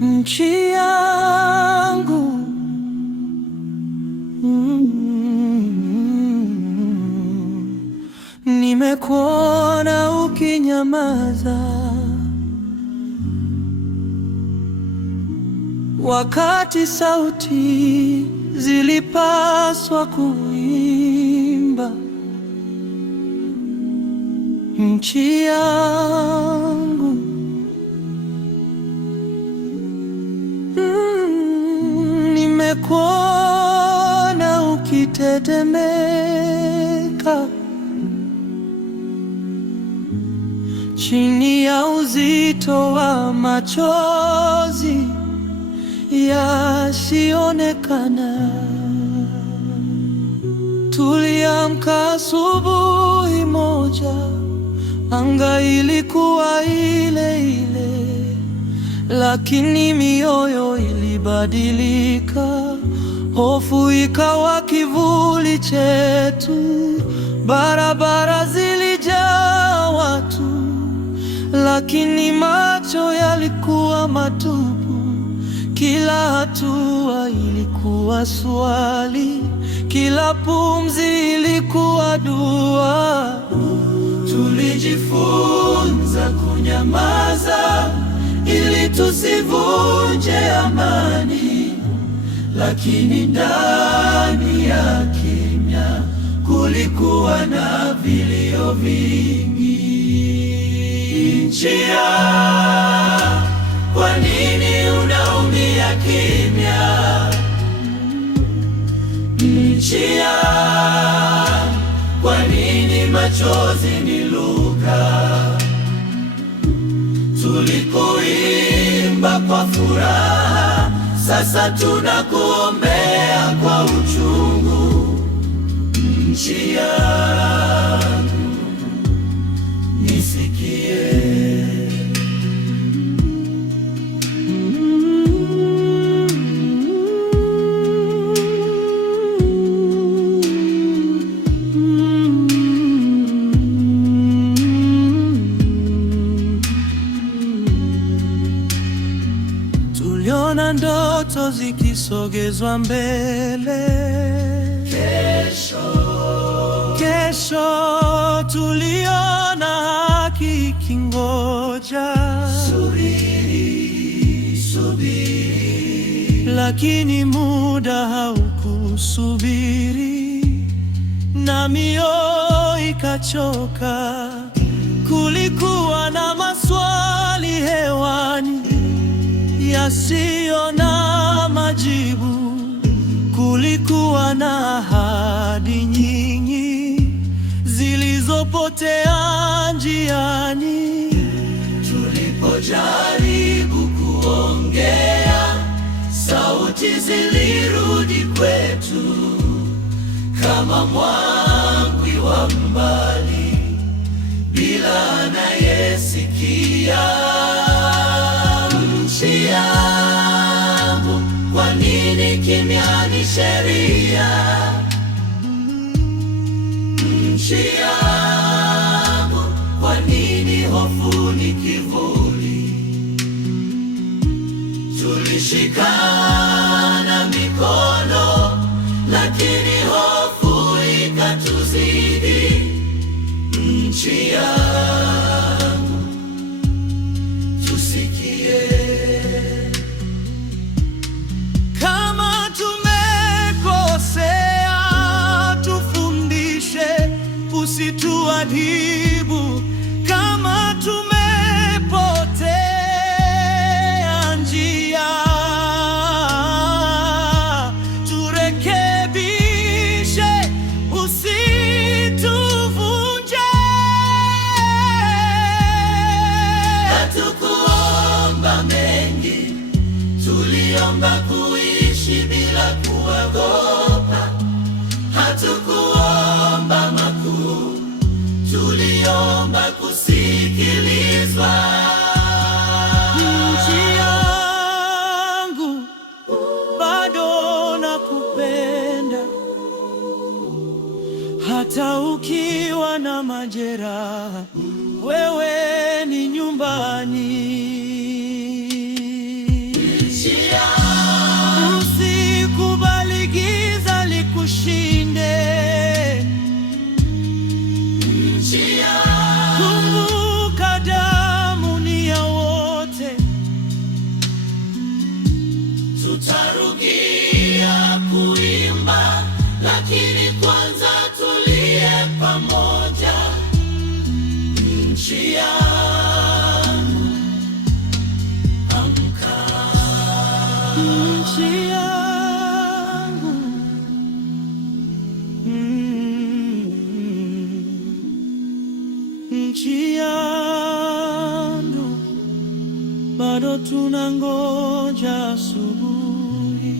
nchi yangu. Nimekuona ukinyamaza wakati sauti zilipaswa kuimba. Nchi yangu, nimekuona ukitetemeka chini ya uzito wa machozi yasionekana. Tuliamka asubuhi moja, anga ilikuwa ile ile, lakini mioyo ilibadilika. Hofu ikawa kivuli chetu, barabara zilijaa watu, lakini macho yalikuwa matupu. Kila hatua ilikuwa swali, kila pumzi ilikuwa dua. Tulijifunza kunyamaza ili tusivunje amani, lakini ndani ya kimya kulikuwa na vilio vingi. Nchi yangu, kwa nini unaumia kimya? Nchi yangu, kwa nini machozi ni lugha? Tulikuimba kwa furaha, sasa tunakuombea kwa uchungu. Nchi yangu, nisikie. Tuliona ndoto zikisogezwa mbele. Kesho tuliona haki ikingoja. Subiri, lakini muda haukusubiri, na mioyo ikachoka. Kulikuwa na maswali hewani yasiyo na majibu. Kulikuwa na ahadi nyingi zilizopotea njiani. Tulipojaribu kuongea, sauti zilirudi kwetu kama mwangwi wa mbali, bila anayesikia. Nchi yangu, kwa nini kimya ni sheria? Nchi yangu, kwa nini hofu ni kivuli? Tulishikana mikono, lakini hofu ikatuzidi. Nchi yangu, tusikie. Kama tumekosea, tufundishe, usituadhibu. Kama tumepotea njia, turekebishe, usituvunje. Hatukuomba mengi, tuliomba kuishi bila kuogopa. Hatukuomba makuu, tuliomba kusikilizwa. Nchi yangu, bado nakupenda, hata ukiwa na majeraha, wewe ni nyumbani. nchi yangu, nchi yangu, bado tunangoja asubuhi.